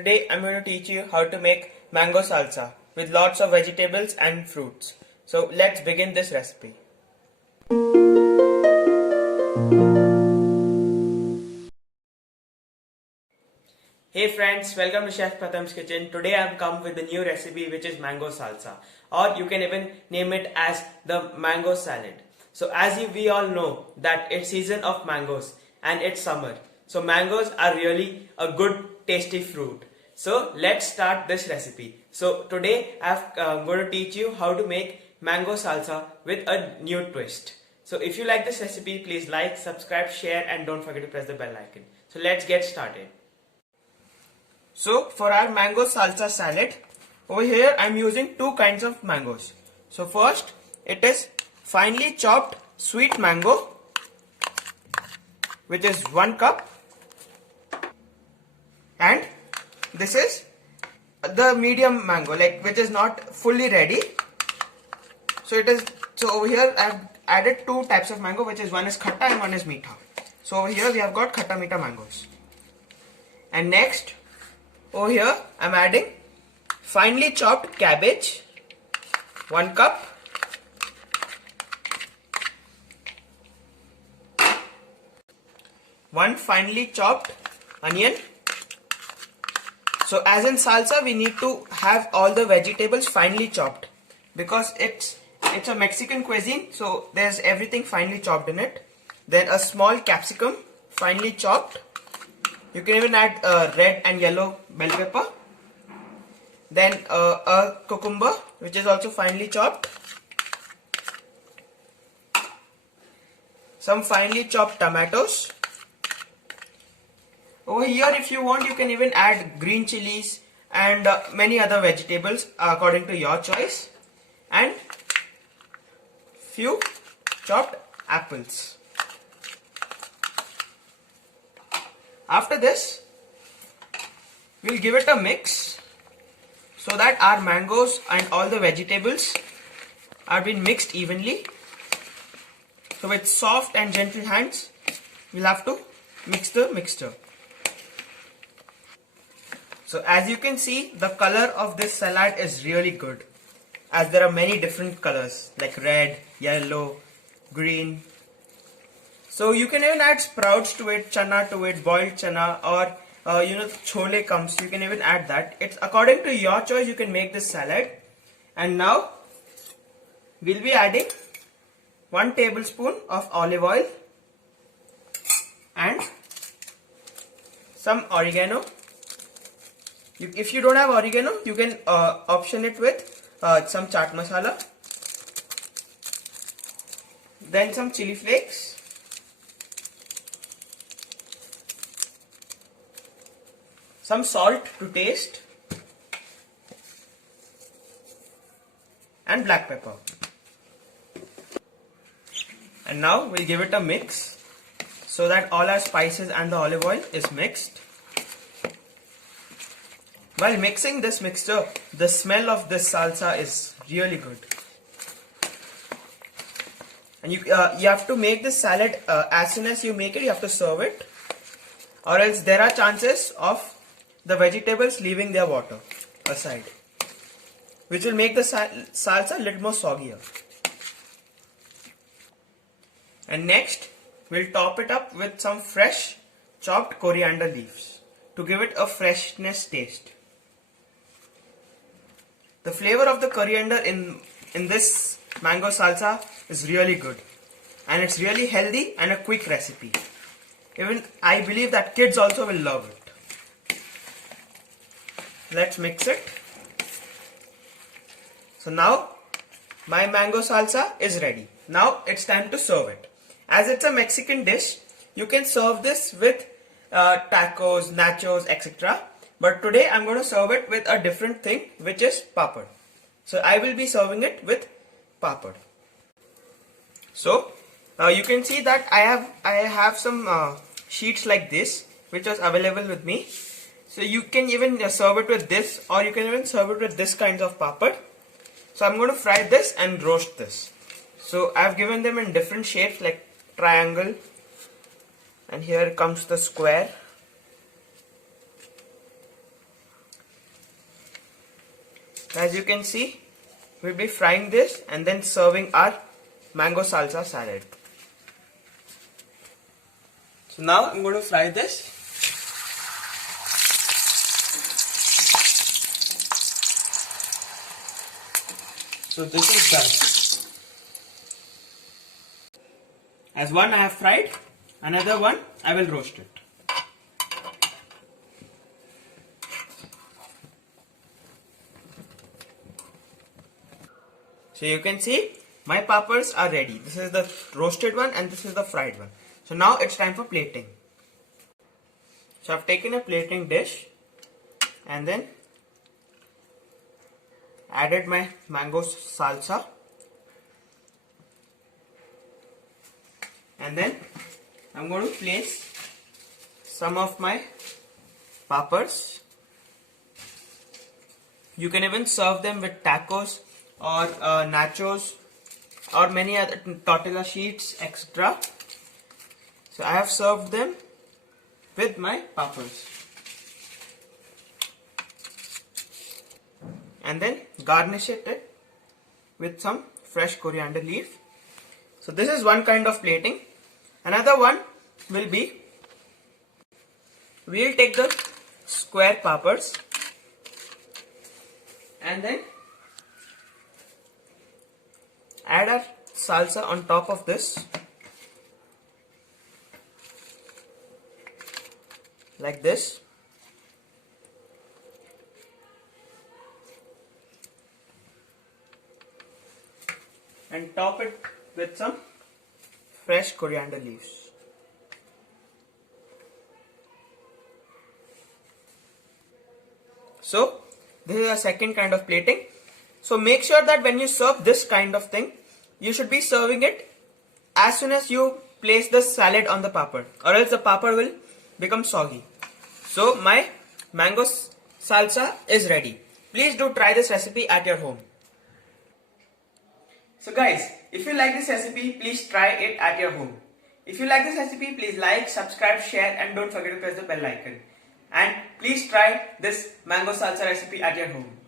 Today I'm going to teach you how to make mango salsa with lots of vegetables and fruits. So let's begin this recipe. Hey friends, welcome to Chef Pratham's Kitchen. Today I've come with a new recipe which is mango salsa, or you can even name it as the mango salad. So we all know that it's season of mangoes and it's summer. So mangoes are really a good tasty fruit. So let's start this recipe. So today I'm going to teach you how to make mango salsa with a new twist. So if you like this recipe, please like, subscribe, share and don't forget to press the bell icon. So let's get started. So for our mango salsa salad, over here I am using two kinds of mangoes. So first it is finely chopped sweet mango, which is 1 cup, and this is the medium mango, which is not fully ready. So over here I have added two types of mango, which is one is khatta and one is meetha. So over here we have got khatta meetha mangoes. And next, over here I am adding finely chopped cabbage, 1 cup, one finely chopped onion. So as in salsa, we need to have all the vegetables finely chopped because it's a Mexican cuisine, so there's everything finely chopped in it. Then a small capsicum, finely chopped. You can even add red and yellow bell pepper. Then a cucumber, which is also finely chopped. Some finely chopped tomatoes. Over here, if you want, you can even add green chilies and many other vegetables according to your choice. And few chopped apples. After this, we'll give it a mix so that our mangoes and all the vegetables are being mixed evenly. So with soft and gentle hands, we'll have to mix the mixture. So as you can see, the color of this salad is really good, as there are many different colors like red, yellow, green. So you can even add sprouts to it, chana to it, boiled chana, or chole comes, you can even add that. It's according to your choice, you can make this salad. And now we'll be adding 1 tablespoon of olive oil and some oregano. If you don't have oregano, you can option it with some chaat masala. Then some chili flakes. Some salt to taste. And black pepper. And now we'll give it a mix so that all our spices and the olive oil is mixed. While mixing this mixture, the smell of this salsa is really good. And you have to make this salad as soon as you make it, you have to serve it, or else there are chances of the vegetables leaving their water aside, which will make the salsa a little more soggier. And next, we'll top it up with some fresh chopped coriander leaves to give it a freshness taste. The flavor of the coriander in this mango salsa is really good, and it's really healthy and a quick recipe. Even I believe that kids also will love it. Let's mix it. So now my mango salsa is ready. Now it's time to serve it. As it's a Mexican dish, you can serve this with tacos, nachos, etc. But today I'm going to serve it with a different thing, which is papad. So I will be serving it with papad. So you can see that I have some sheets like this, which was available with me. So you can even serve it with this, or you can even serve it with this kind of papad. So I'm going to fry this and roast this. So I've given them in different shapes like triangle, and here comes the square, As you can see, we'll be frying this and then serving our mango salsa salad. So now I'm going to fry this. So this is done. As one I have fried, another one I will roast it. So you can see my papads are ready. This is the roasted one and this is the fried one. So now it's time for plating. So I've taken a plating dish and then added my mango salsa, and then I'm going to place some of my papads. You can even serve them with tacos or nachos or many other tortilla sheets, etc. So I have served them with my papads. And then garnish it with some fresh coriander leaf. So this is one kind of plating. Another one will be, we'll take the square papads and then add our salsa on top of this, like this. And top it with some fresh coriander leaves. So this is a second kind of plating. So make sure that when you serve this kind of thing, you should be serving it as soon as you place the salad on the papad, or else the papad will become soggy. So my mango salsa is ready. Please do try this recipe at your home. So guys, if you like this recipe, please try it at your home. If you like this recipe, please like, subscribe, share, and don't forget to press the bell icon. And please try this mango salsa recipe at your home.